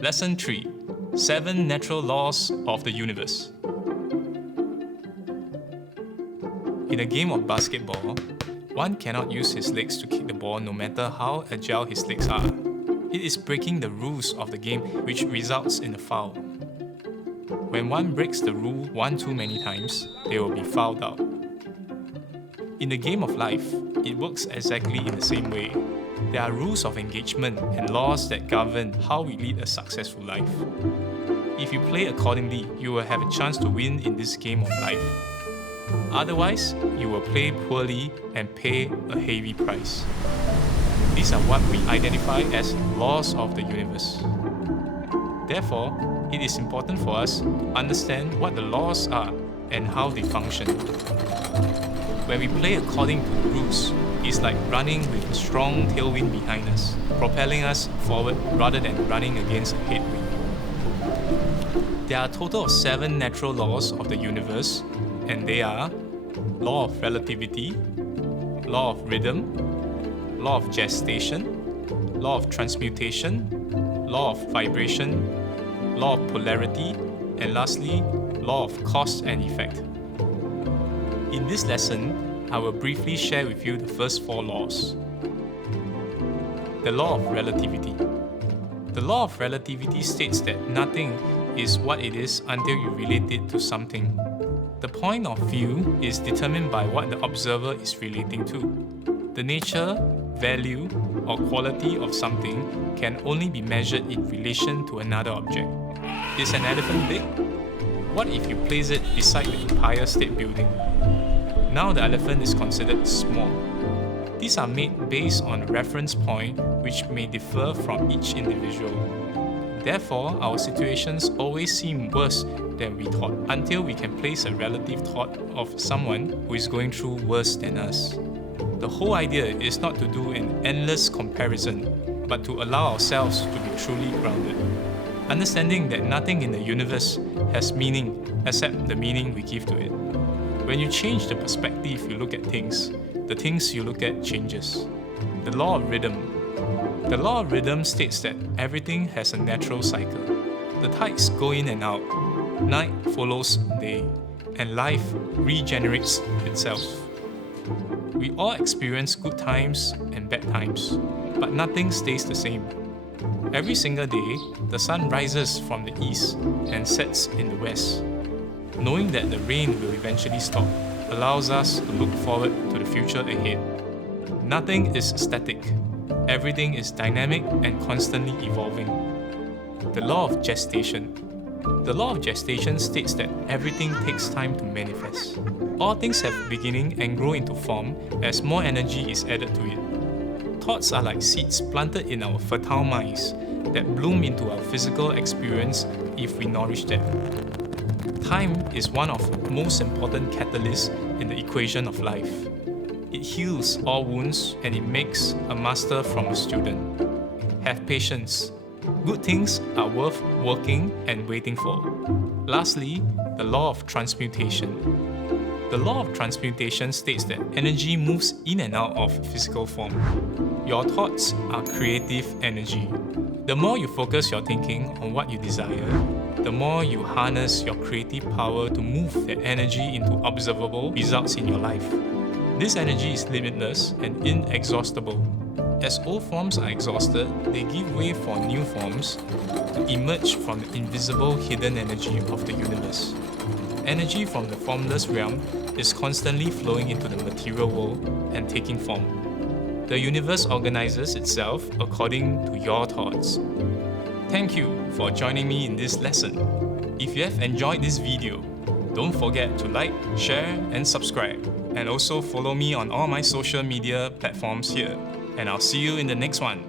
Lesson 3. 7 Natural Laws of the Universe. In a game of basketball, one cannot use his legs to kick the ball no matter how agile his legs are. It is breaking the rules of the game which results in a foul. When one breaks the rule one too many times, they will be fouled out. In the game of life, it works exactly in the same way. There are rules of engagement and laws that govern how we lead a successful life. If you play accordingly, you will have a chance to win in this game of life. Otherwise, you will play poorly and pay a heavy price. These are what we identify as laws of the universe. Therefore, it is important for us to understand what the laws are and how they function. When we play according to the rules, it's like running with a strong tailwind behind us, propelling us forward rather than running against a headwind. There are a total of 7 natural laws of the universe, and they are Law of Relativity, Law of Rhythm, Law of Gestation, Law of Transmutation, Law of Vibration, Law of Polarity, and lastly, Law of Cause and Effect. In this lesson, I will briefly share with you the first 4 laws. The Law of Relativity. The Law of Relativity states that nothing is what it is until you relate it to something. The point of view is determined by what the observer is relating to. The nature, value, or quality of something can only be measured in relation to another object. Is an elephant big? What if you place it beside the Empire State Building? Now the elephant is considered small. These are made based on a reference point which may differ from each individual. Therefore, our situations always seem worse than we thought until we can place a relative thought of someone who is going through worse than us. The whole idea is not to do an endless comparison, but to allow ourselves to be truly grounded. Understanding that nothing in the universe has meaning except the meaning we give to it. When you change the perspective you look at things, the things you look at changes. The Law of Rhythm. The Law of Rhythm states that everything has a natural cycle. The tides go in and out, night follows day, and life regenerates itself. We all experience good times and bad times, but nothing stays the same. Every single day, the sun rises from the east and sets in the west. Knowing that the rain will eventually stop allows us to look forward to the future ahead. Nothing is static. Everything is dynamic and constantly evolving. The Law of Gestation. The Law of Gestation states that everything takes time to manifest. All things have beginning and grow into form as more energy is added to it. Thoughts are like seeds planted in our fertile minds that bloom into our physical experience if we nourish them. Time is one of the most important catalysts in the equation of life. It heals all wounds and it makes a master from a student. Have patience. Good things are worth working and waiting for. Lastly, the Law of Transmutation. The Law of Transmutation states that energy moves in and out of physical form. Your thoughts are creative energy. The more you focus your thinking on what you desire, the more you harness your creative power to move that energy into observable results in your life. This energy is limitless and inexhaustible. As old forms are exhausted, they give way for new forms to emerge from the invisible hidden energy of the universe. Energy from the formless realm is constantly flowing into the material world and taking form. The universe organizes itself according to your thoughts. Thank you for joining me in this lesson. If you have enjoyed this video, don't forget to like, share, and subscribe. And also follow me on all my social media platforms here. And I'll see you in the next one.